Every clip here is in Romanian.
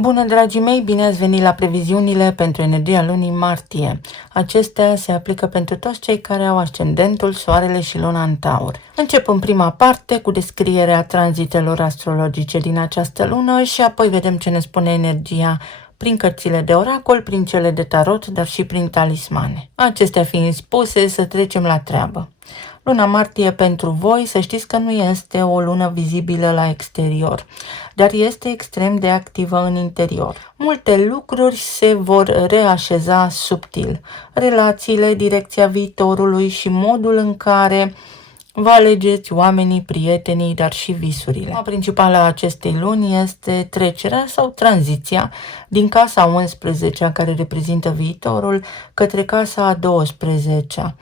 Bună, dragii mei, bine ați venit la previziunile pentru energia lunii martie. Acestea se aplică pentru toți cei care au ascendentul, soarele și luna în Taur. Încep în prima parte cu descrierea tranzitelor astrologice din această lună și apoi vedem ce ne spune energia prin cărțile de oracol, prin cele de tarot, dar și prin talismane. Acestea fiind spuse, să trecem la treabă. Luna martie pentru voi, să știți că nu este o lună vizibilă la exterior, dar este extrem de activă în interior. Multe lucruri se vor reașeza subtil. Relațiile, direcția viitorului și modul în care vă alegeți oamenii, prietenii, dar și visurile. Tema principală a acestei luni este trecerea sau tranziția din casa 11, care reprezintă viitorul, către casa a 12,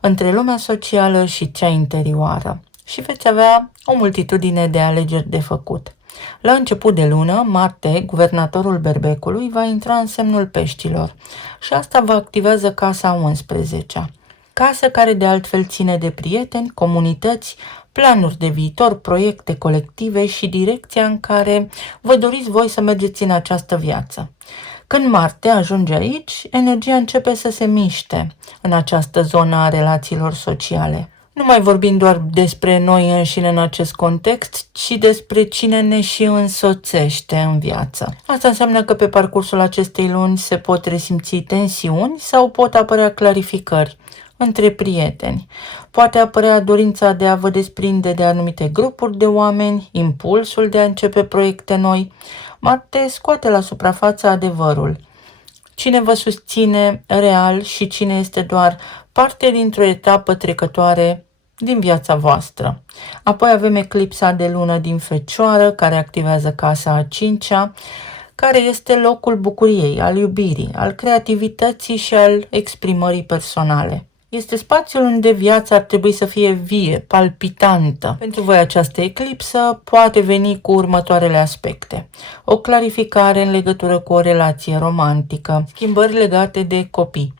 între lumea socială și cea interioară. Și veți avea o multitudine de alegeri de făcut. La început de lună, Marte, guvernatorul Berbecului, va intra în semnul Peștilor și asta vă activează casa 11. Casă care de altfel ține de prieteni, comunități, planuri de viitor, proiecte colective și direcția în care vă doriți voi să mergeți în această viață. Când Marte ajunge aici, energia începe să se miște în această zonă a relațiilor sociale. Nu mai vorbim doar despre noi înșine în acest context, ci despre cine ne și însoțește în viață. Asta înseamnă că pe parcursul acestei luni se pot resimți tensiuni sau pot apărea clarificări între prieteni. Poate apărea dorința de a vă desprinde de anumite grupuri de oameni, impulsul de a începe proiecte noi. Marte scoate la suprafață adevărul. Cine vă susține real și cine este doar parte dintr-o etapă trecătoare din viața voastră. Apoi avem eclipsa de lună din Fecioară, care activează casa a 5-a, care este locul bucuriei, al iubirii, al creativității și al exprimării personale. Este spațiul unde viața ar trebui să fie vie, palpitantă. Pentru voi această eclipsă poate veni cu următoarele aspecte. O clarificare în legătură cu o relație romantică, schimbări legate de copii.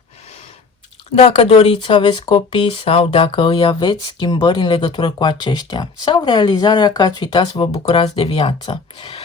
Dacă doriți să aveți copii sau dacă îi aveți, schimbări în legătură cu aceștia. Sau realizarea că ați uitat să vă bucurați de viață.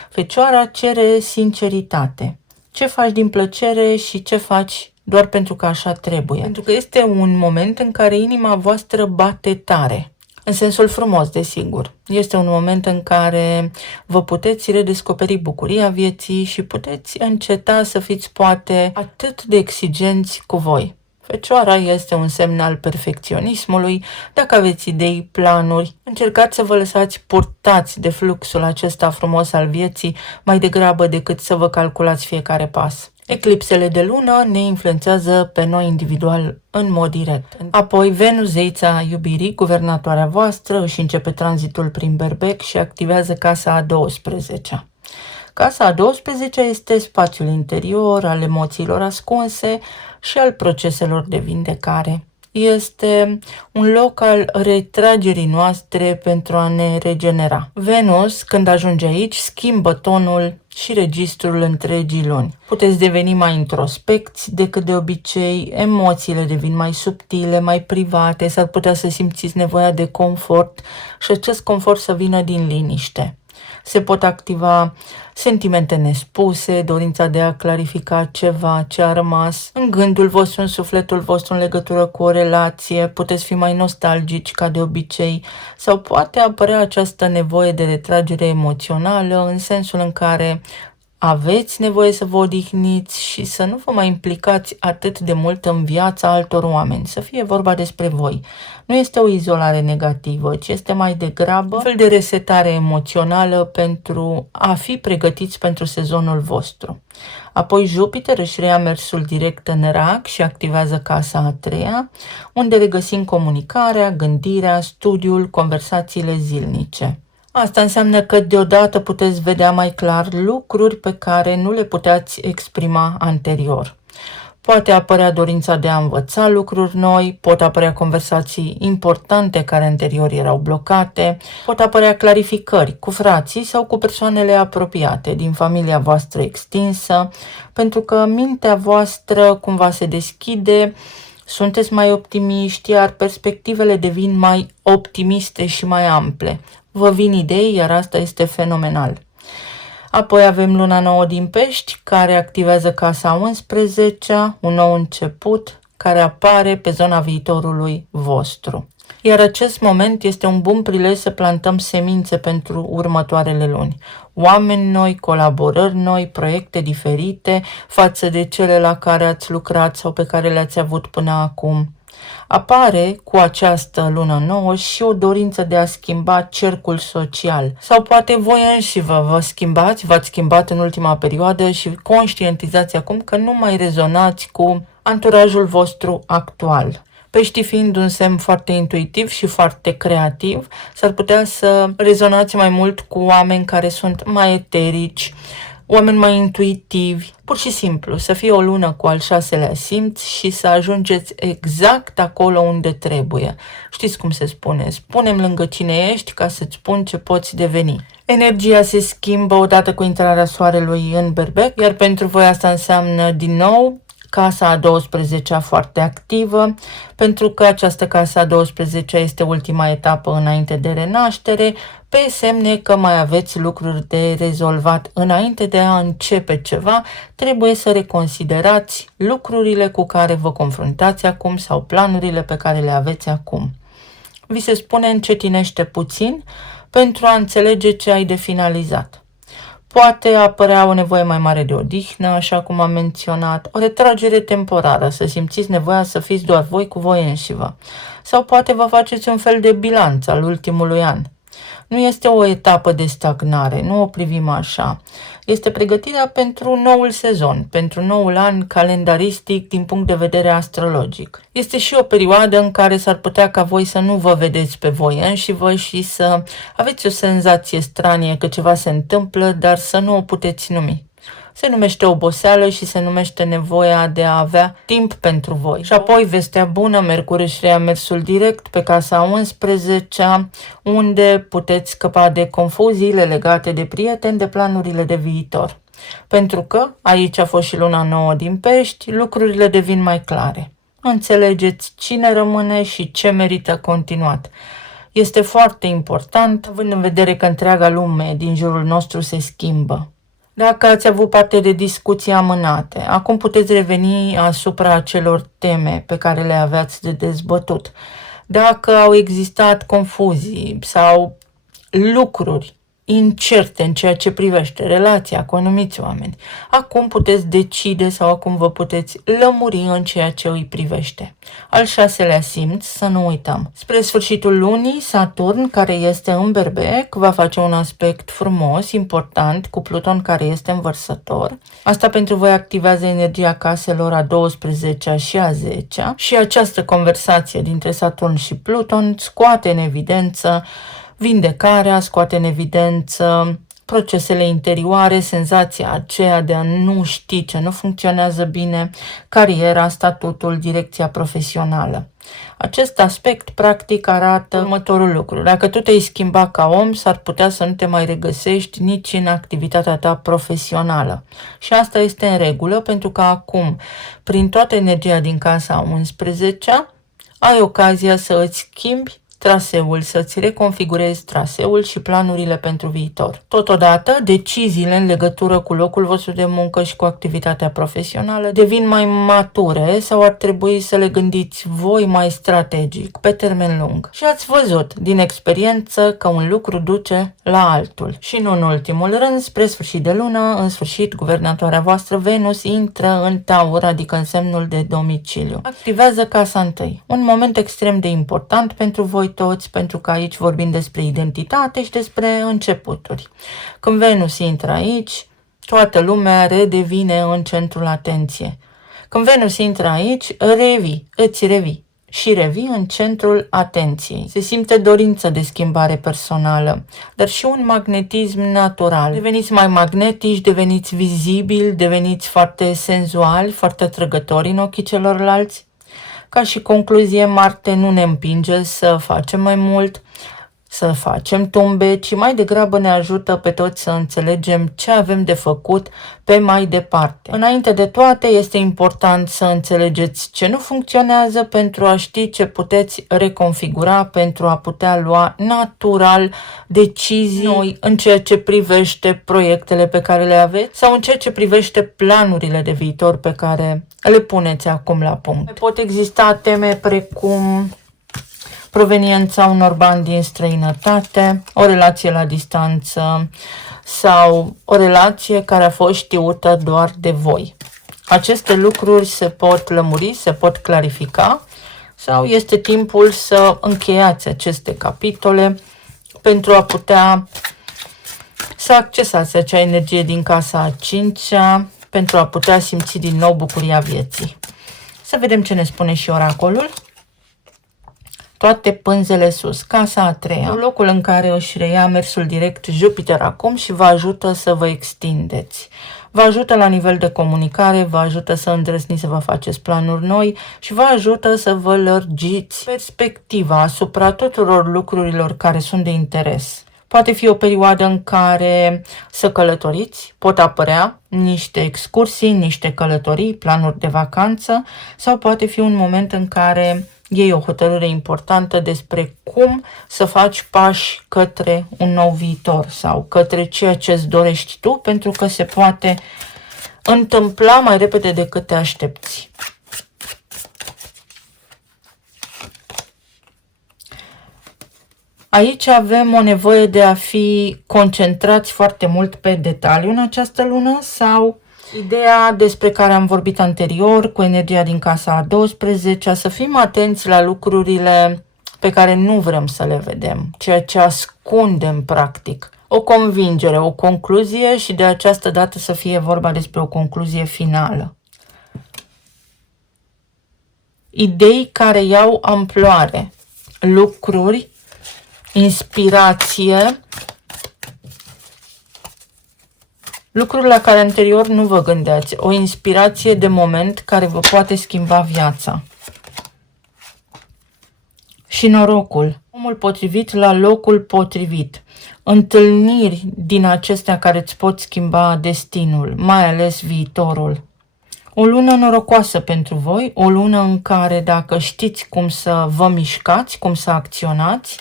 Fecioara cere sinceritate. Ce faci din plăcere și ce faci doar pentru că așa trebuie. Pentru că este un moment în care inima voastră bate tare. În sensul frumos, desigur. Este un moment în care vă puteți redescoperi bucuria vieții și puteți înceta să fiți poate atât de exigenți cu voi. Fecioara este un semn al perfecționismului. Dacă aveți idei, planuri, încercați să vă lăsați purtați de fluxul acesta frumos al vieții mai degrabă decât să vă calculați fiecare pas. Eclipsele de lună ne influențează pe noi individual în mod direct. Apoi Venus, zeița iubirii, guvernatoarea voastră, își începe tranzitul prin Berbec și activează casa a 12-a. Casa a 12-a este spațiul interior al emoțiilor ascunse și al proceselor de vindecare. Este un loc al retragerii noastre pentru a ne regenera. Venus, când ajunge aici, schimbă tonul și registrul întregii luni. Puteți deveni mai introspecți decât de obicei, emoțiile devin mai subtile, mai private, s-ar putea să simțiți nevoia de confort și acest confort să vină din liniște. Se pot activa sentimente nespuse, dorința de a clarifica ceva ce a rămas în gândul vostru, în sufletul vostru în legătură cu o relație, puteți fi mai nostalgici ca de obicei sau poate apărea această nevoie de retragere emoțională în sensul în care aveți nevoie să vă odihniți și să nu vă mai implicați atât de mult în viața altor oameni, să fie vorba despre voi. Nu este o izolare negativă, ci este mai degrabă un fel de resetare emoțională pentru a fi pregătiți pentru sezonul vostru. Apoi Jupiter își reia mersul direct în Rac și activează casa a 3-a, unde regăsim comunicarea, gândirea, studiul, conversațiile zilnice. Asta înseamnă că deodată puteți vedea mai clar lucruri pe care nu le puteați exprima anterior. Poate apărea dorința de a învăța lucruri noi, pot apărea conversații importante care anterior erau blocate, pot apărea clarificări cu frații sau cu persoanele apropiate din familia voastră extinsă, pentru că mintea voastră cumva se deschide, sunteți mai optimiști, iar perspectivele devin mai optimiste și mai ample. Vă vin idei, iar asta este fenomenal. Apoi avem luna nouă din Pești, care activează casa 11, un nou început care apare pe zona viitorului vostru. Iar acest moment este un bun prilej să plantăm semințe pentru următoarele luni. Oameni noi, colaborări noi, proiecte diferite față de cele la care ați lucrat sau pe care le-ați avut până acum. Apare cu această lună nouă și o dorință de a schimba cercul social. Sau poate voi înși v-ați schimbat în ultima perioadă și conștientizați acum că nu mai rezonați cu anturajul vostru actual. Peștii fiind un semn foarte intuitiv și foarte creativ, s-ar putea să rezonați mai mult cu oameni care sunt mai eterici, oameni mai intuitivi, pur și simplu, să fie o lună cu al 6-lea simț și să ajungeți exact acolo unde trebuie. Știți cum se spune? Spune-mi lângă cine ești ca să-ți spun ce poți deveni. Energia se schimbă odată cu intrarea soarelui în Berbec, iar pentru voi asta înseamnă din nou casa a 12-a foarte activă, pentru că această casa a 12-a este ultima etapă înainte de renaștere, pe semne că mai aveți lucruri de rezolvat înainte de a începe ceva, trebuie să reconsiderați lucrurile cu care vă confruntați acum sau planurile pe care le aveți acum. Vi se spune încetinește puțin pentru a înțelege ce ai de finalizat. Poate apărea o nevoie mai mare de odihnă, așa cum am menționat, o retragere temporară, să simțiți nevoia să fiți doar voi cu voi înșivă. Sau poate vă faceți un fel de bilanț al ultimului an. Nu este o etapă de stagnare, nu o privim așa. Este pregătirea pentru noul sezon, pentru noul an calendaristic din punct de vedere astrologic. Este și o perioadă în care s-ar putea ca voi să nu vă vedeți pe voi înșivă și să aveți o senzație stranie că ceva se întâmplă, dar să nu o puteți numi. Se numește oboseală și se numește nevoia de a avea timp pentru voi. Și apoi vestea bună, Mercur își reia mersul direct pe casa 11, unde puteți scăpa de confuziile legate de prieteni, de planurile de viitor. Pentru că aici a fost și luna nouă din Pești, lucrurile devin mai clare. Înțelegeți cine rămâne și ce merită continuat. Este foarte important, având în vedere că întreaga lume din jurul nostru se schimbă. Dacă ați avut parte de discuții amânate, acum puteți reveni asupra acelor teme pe care le aveați de dezbătut. Dacă au existat confuzii sau lucruri incerte în ceea ce privește relația cu anumiți oameni, acum puteți decide sau acum vă puteți lămuri în ceea ce îi privește. Al 6-lea simț, să nu uităm. Spre sfârșitul lunii, Saturn, care este în Berbec, va face un aspect frumos, important, cu Pluton, care este în Vărsător. Asta pentru voi activează energia caselor a 12-a și a 10-a și această conversație dintre Saturn și Pluton scoate în evidență vindecarea, scoate în evidență procesele interioare, senzația aceea de a nu ști ce nu funcționează bine, cariera, statutul, direcția profesională. Acest aspect practic arată următorul lucru. Dacă tu te-ai schimbat ca om, s-ar putea să nu te mai regăsești nici în activitatea ta profesională. Și asta este în regulă pentru că acum, prin toată energia din casa 11-a, ai ocazia să îți schimbi traseul, să-ți reconfigurezi traseul și planurile pentru viitor. Totodată, deciziile în legătură cu locul vostru de muncă și cu activitatea profesională devin mai mature sau ar trebui să le gândiți voi mai strategic, pe termen lung. Și ați văzut din experiență că un lucru duce la altul. Și nu în ultimul rând, spre sfârșit de lună, în sfârșit, guvernatoarea voastră Venus intră în Taur, adică în semnul de domiciliu. Activează casa 1. Un moment extrem de important pentru voi toți, pentru că aici vorbim despre identitate și despre începuturi. Când Venus intră aici, toată lumea redevine în centrul atenției. Când Venus intră aici, îți revii și revii în centrul atenției. Se simte dorință de schimbare personală, dar și un magnetism natural. Deveniți mai magnetici, deveniți vizibili, deveniți foarte senzuali, foarte atrăgători în ochii celorlalți. Ca și concluzie, Marte nu ne împinge să facem mai mult, să facem tumbe, ci mai degrabă ne ajută pe toți să înțelegem ce avem de făcut pe mai departe. Înainte de toate, este important să înțelegeți ce nu funcționează pentru a ști ce puteți reconfigura, pentru a putea lua natural decizii noi în ceea ce privește proiectele pe care le aveți sau în ceea ce privește planurile de viitor pe care le puneți acum la punct. Pot exista teme precum proveniența unor bani din străinătate, o relație la distanță sau o relație care a fost știută doar de voi. Aceste lucruri se pot lămuri, se pot clarifica sau este timpul să încheiați aceste capitole pentru a putea să accesați acea energie din casa a 5-a, pentru a putea simți din nou bucuria vieții. Să vedem ce ne spune și oracolul. Toate pânzele sus. Casa a 3-a, locul în care își reia mersul direct Jupiter acum și vă ajută să vă extindeți. Vă ajută la nivel de comunicare, vă ajută să îndrăzniți să vă faceți planuri noi și vă ajută să vă lărgiți perspectiva asupra tuturor lucrurilor care sunt de interes. Poate fi o perioadă în care să călătoriți, pot apărea niște excursii, niște călătorii, planuri de vacanță sau poate fi un moment în care iei o hotărâre importantă despre cum să faci pași către un nou viitor sau către ceea ce îți dorești tu, pentru că se poate întâmpla mai repede decât te aștepți. Aici avem o nevoie de a fi concentrați foarte mult pe detaliu în această lună sau ideea despre care am vorbit anterior cu energia din casa a 12, să fim atenți la lucrurile pe care nu vrem să le vedem, ceea ce ascundem practic. O convingere, o concluzie și de această dată să fie vorba despre o concluzie finală. Idei care iau amploare, lucruri, inspirație, lucruri la care anterior nu vă gândeați, o inspirație de moment care vă poate schimba viața. Și norocul, omul potrivit la locul potrivit, întâlniri din acestea care îți pot schimba destinul, mai ales viitorul. O lună norocoasă pentru voi, o lună în care dacă știți cum să vă mișcați, cum să acționați,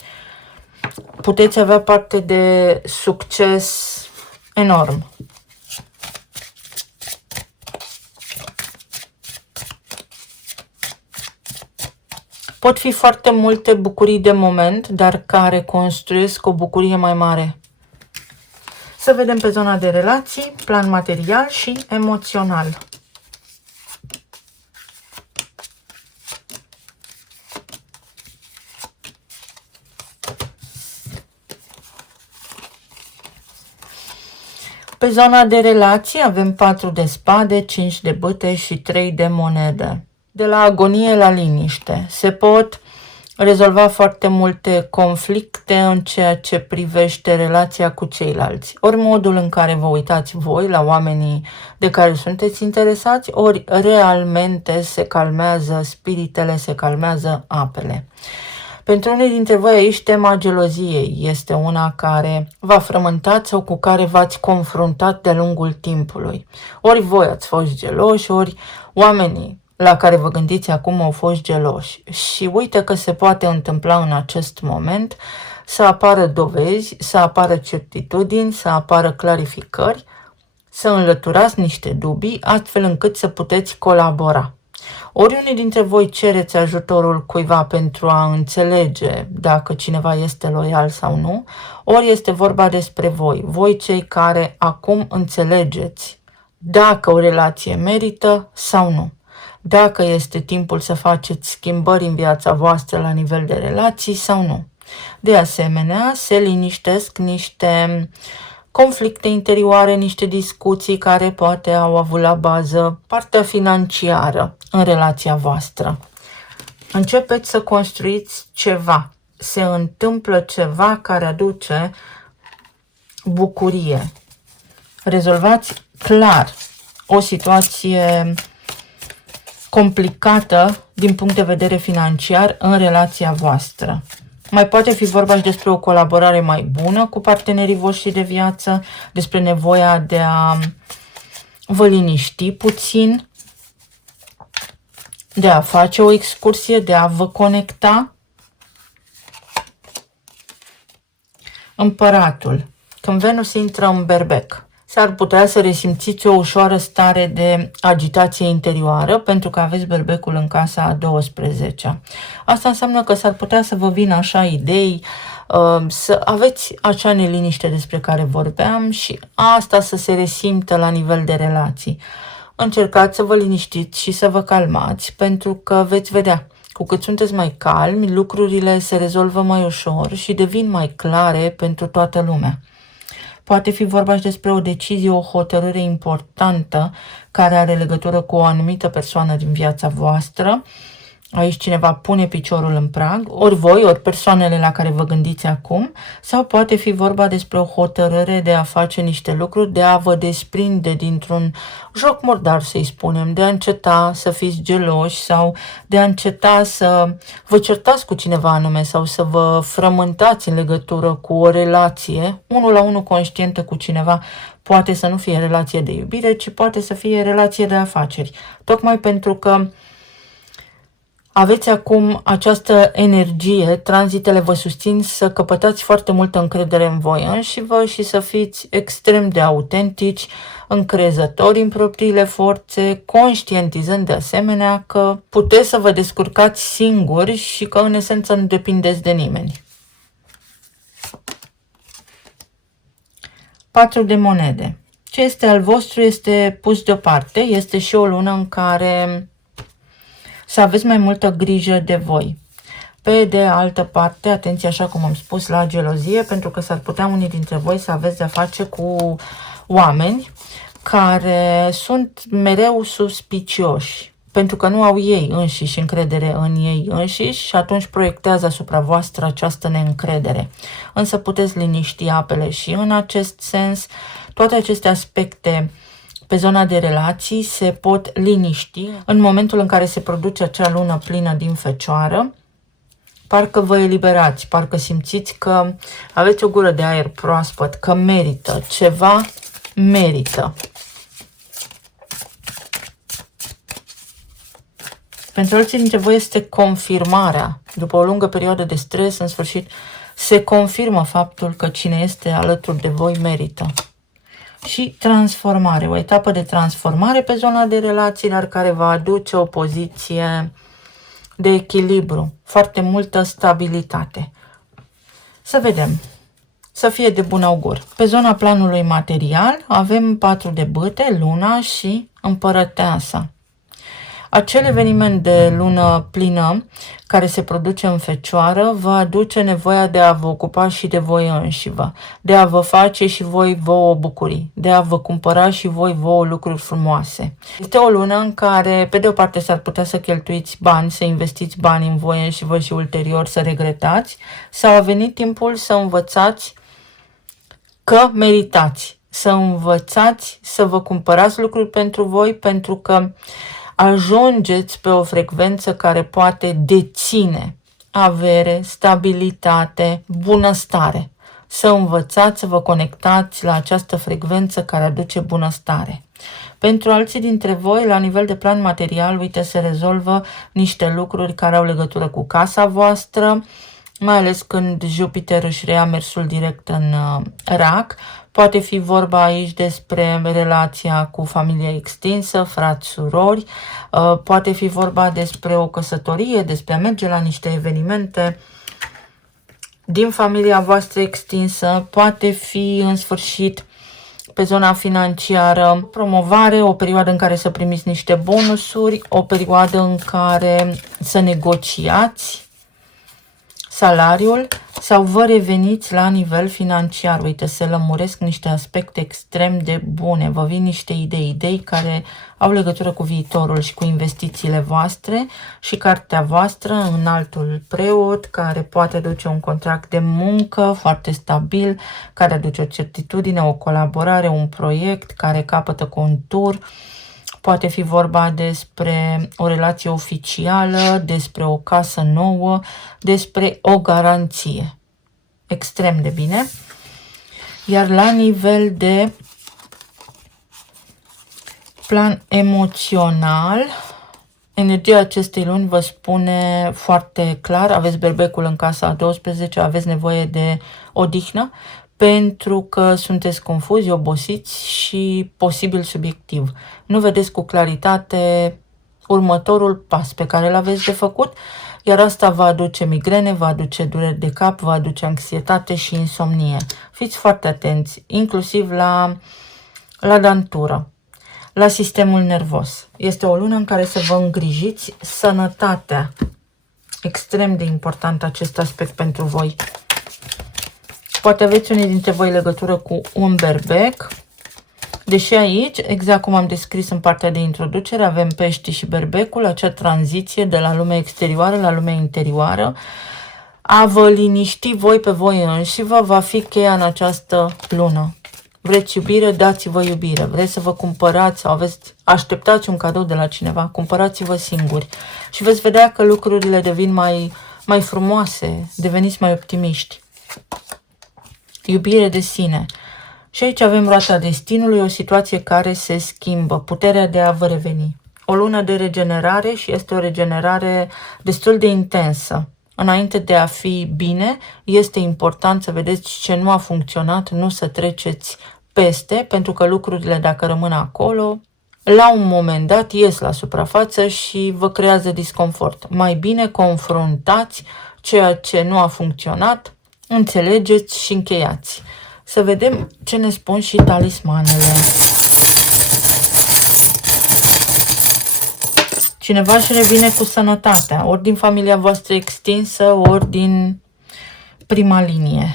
puteți avea parte de succes enorm. Pot fi foarte multe bucurii de moment, dar care construiesc o bucurie mai mare. Să vedem pe zona de relații, plan material și emoțional. Pe zona de relații avem 4 de spade, 5 de bâte și 3 de monede. De la agonie la liniște. Se pot rezolva foarte multe conflicte în ceea ce privește relația cu ceilalți. Ori modul în care vă uitați voi la oamenii de care sunteți interesați, ori realmente se calmează spiritele, se calmează apele. Pentru unii dintre voi aici tema geloziei este una care v-a frământat sau cu care v-ați confruntat de-a lungul timpului. Ori voi ați fost geloși, ori oamenii la care vă gândiți acum au fost geloși. Și uite că se poate întâmpla în acest moment să apară dovezi, să apară certitudini, să apară clarificări, să înlăturați niște dubii, astfel încât să puteți colabora. Ori unii dintre voi cereți ajutorul cuiva pentru a înțelege dacă cineva este loial sau nu, ori este vorba despre voi, voi cei care acum înțelegeți dacă o relație merită sau nu. Dacă este timpul să faceți schimbări în viața voastră la nivel de relații sau nu. De asemenea, se liniștesc niște conflicte interioare, niște discuții care poate au avut la bază partea financiară în relația voastră. Începeți să construiți ceva. Se întâmplă ceva care aduce bucurie. Rezolvați clar o situație complicată din punct de vedere financiar în relația voastră. Mai poate fi vorba și despre o colaborare mai bună cu partenerii voștri de viață, despre nevoia de a vă liniști puțin, de a face o excursie, de a vă conecta. Împăratul. Când Venus intră în Berbec, s-ar putea să resimțiți o ușoară stare de agitație interioară pentru că aveți Berbecul în casa a 12-a. Asta înseamnă că s-ar putea să vă vină așa idei, să aveți acea neliniște despre care vorbeam și asta să se resimtă la nivel de relații. Încercați să vă liniștiți și să vă calmați pentru că veți vedea, cu cât sunteți mai calmi, lucrurile se rezolvă mai ușor și devin mai clare pentru toată lumea. Poate fi vorba și despre o decizie, o hotărâre importantă care are legătură cu o anumită persoană din viața voastră. Aici cineva pune piciorul în prag, ori voi, ori persoanele la care vă gândiți acum, sau poate fi vorba despre o hotărâre de a face niște lucruri, de a vă desprinde dintr-un joc murdar, să-i spunem, de a înceta să fiți geloși sau de a înceta să vă certați cu cineva anume sau să vă frământați în legătură cu o relație, unul la unul conștientă cu cineva. Poate să nu fie relație de iubire, ci poate să fie relație de afaceri. Tocmai pentru că aveți acum această energie, tranzitele vă susțin să căpătați foarte multă încredere în voi înșivă și să fiți extrem de autentici, încrezători în propriile forțe, conștientizând de asemenea că puteți să vă descurcați singuri și că în esență nu depindeți de nimeni. 4 de monede. Ce este al vostru este pus deoparte, este și o lună în care să aveți mai multă grijă de voi. Pe de altă parte, atenție așa cum am spus la gelozie, pentru că s-ar putea unii dintre voi să aveți de-a face cu oameni care sunt mereu suspicioși, pentru că nu au ei înșiși încredere în ei înșiși și atunci proiectează asupra voastră această neîncredere. Însă puteți liniști apele și în acest sens, toate aceste aspecte pe zona de relații se pot liniști în momentul în care se produce acea lună plină din Fecioară. Parcă vă eliberați, parcă simțiți că aveți o gură de aer proaspăt, că merită, ceva merită. Pentru alții dintre voi este confirmarea. După o lungă perioadă de stres, în sfârșit, se confirmă faptul că cine este alături de voi merită. Și transformare, o etapă de transformare pe zona de relații, dar care va aduce o poziție de echilibru, foarte multă stabilitate. Să vedem, să fie de bun augur. Pe zona planului material avem 4 de bâte, luna și împărăteasa. Acel eveniment de lună plină care se produce în Fecioară va aduce nevoia de a vă ocupa și de voi înșivă, de a vă face și voi vouă bucurii, de a vă cumpăra și voi vouă lucruri frumoase. Este o lună în care, pe de o parte, s-ar putea să cheltuiți bani, să investiți bani în voi înșivă și ulterior să regretați, sau a venit timpul să învățați că meritați, să învățați să vă cumpărați lucruri pentru voi, pentru că ajungeți pe o frecvență care poate deține avere, stabilitate, bunăstare. Să învățați să vă conectați la această frecvență care aduce bunăstare. Pentru alții dintre voi, la nivel de plan material, uite, se rezolvă niște lucruri care au legătură cu casa voastră, mai ales când Jupiter își reia mersul direct în Rac. Poate fi vorba aici despre relația cu familia extinsă, frați, surori, poate fi vorba despre o căsătorie, despre a merge la niște evenimente din familia voastră extinsă, poate fi în sfârșit pe zona financiară, promovare, o perioadă în care să primiți niște bonusuri, o perioadă în care să negociați salariul sau vă reveniți la nivel financiar. Uite, se lămuresc niște aspecte extrem de bune. Vă vin niște idei care au legătură cu viitorul și cu investițiile voastre și cartea voastră, Înaltul Preot, care poate duce un contract de muncă foarte stabil, care aduce o certitudine, o colaborare, un proiect care capătă contur. Poate fi vorba despre o relație oficială, despre o casă nouă, despre o garanție. Extrem de bine. Iar la nivel de plan emoțional, energia acestei luni vă spune foarte clar, aveți berbecul în casa a 12, aveți nevoie de odihnă, pentru că sunteți confuzi, obosiți și posibil subiectiv. Nu vedeți cu claritate următorul pas pe care îl aveți de făcut, iar asta va aduce migrene, va aduce dureri de cap, va aduce anxietate și insomnie. Fiți foarte atenți, inclusiv la dantură, la sistemul nervos. Este o lună în care să vă îngrijiți sănătatea. Extrem de important acest aspect pentru voi. Poate aveți unii dintre voi legătură cu un berbec, deși aici, exact cum am descris în partea de introducere, avem peștii și berbecul, acea tranziție de la lumea exterioară la lumea interioară. A vă liniști voi pe voi înșivă va fi cheia în această lună. Vreți iubire? Dați-vă iubire. Vreți să vă cumpărați sau așteptați un cadou de la cineva? Cumpărați-vă singuri. Și veți vedea că lucrurile devin mai frumoase, deveniți mai optimiști. Iubire de sine. Și aici avem roata destinului, o situație care se schimbă, puterea de a vă reveni. O lună de regenerare și este o regenerare destul de intensă. Înainte de a fi bine, este important să vedeți ce nu a funcționat, nu să treceți peste, pentru că lucrurile, dacă rămân acolo, la un moment dat ies la suprafață și vă creează disconfort. Mai bine confruntați ceea ce nu a funcționat, înțelegeți și încheiați. Să vedem ce ne spun și talismanele. Cineva își revine cu sănătatea, ori din familia voastră extinsă, ori din prima linie.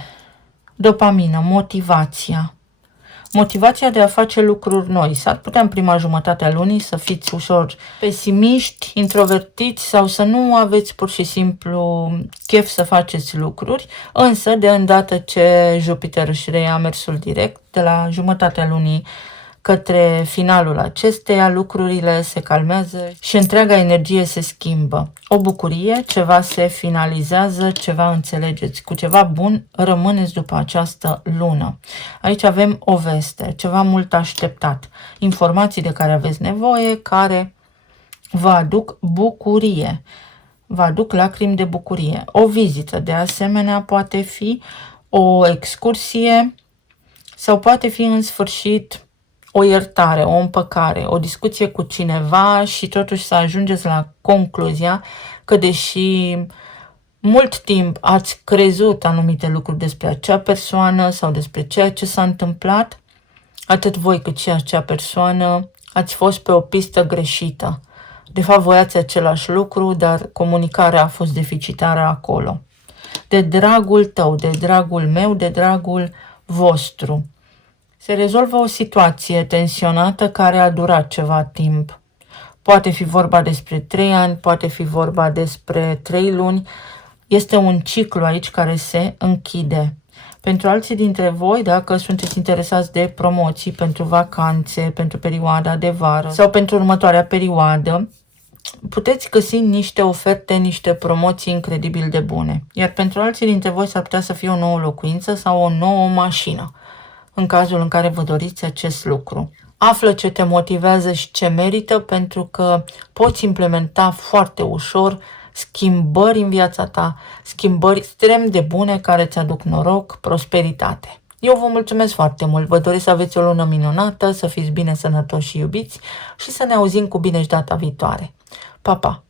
Dopamină, motivația. Motivația de a face lucruri noi. S-ar putea în prima jumătate a lunii să fiți ușor pesimiști, introvertiți sau să nu aveți pur și simplu chef să faceți lucruri, însă de îndată ce Jupiter își reia mersul direct, de la jumătatea lunii către finalul acesteia, lucrurile se calmează și întreaga energie se schimbă. O bucurie, ceva se finalizează, ceva înțelegeți. Cu ceva bun rămâneți după această lună. Aici avem o veste, ceva mult așteptat. Informații de care aveți nevoie, care vă aduc bucurie. Vă aduc lacrimi de bucurie. O vizită, de asemenea, poate fi o excursie sau poate fi în sfârșit o iertare, o împăcare, o discuție cu cineva și totuși să ajungeți la concluzia că deși mult timp ați crezut anumite lucruri despre acea persoană sau despre ceea ce s-a întâmplat, atât voi cât și acea persoană ați fost pe o pistă greșită. De fapt, voiați același lucru, dar comunicarea a fost deficitară acolo. De dragul tău, de dragul meu, de dragul vostru. Se rezolvă o situație tensionată care a durat ceva timp. Poate fi vorba despre 3 ani, poate fi vorba despre 3 luni. Este un ciclu aici care se închide. Pentru alții dintre voi, dacă sunteți interesați de promoții pentru vacanțe, pentru perioada de vară sau pentru următoarea perioadă, puteți găsi niște oferte, niște promoții incredibil de bune. Iar pentru alții dintre voi s-ar putea să fie o nouă locuință sau o nouă mașină, în cazul în care vă doriți acest lucru. Află ce te motivează și ce merită, pentru că poți implementa foarte ușor schimbări în viața ta, schimbări extrem de bune care îți aduc noroc, prosperitate. Eu vă mulțumesc foarte mult, vă doresc să aveți o lună minunată, să fiți bine, sănătoși și iubiți și să ne auzim cu bine și data viitoare. Pa, pa!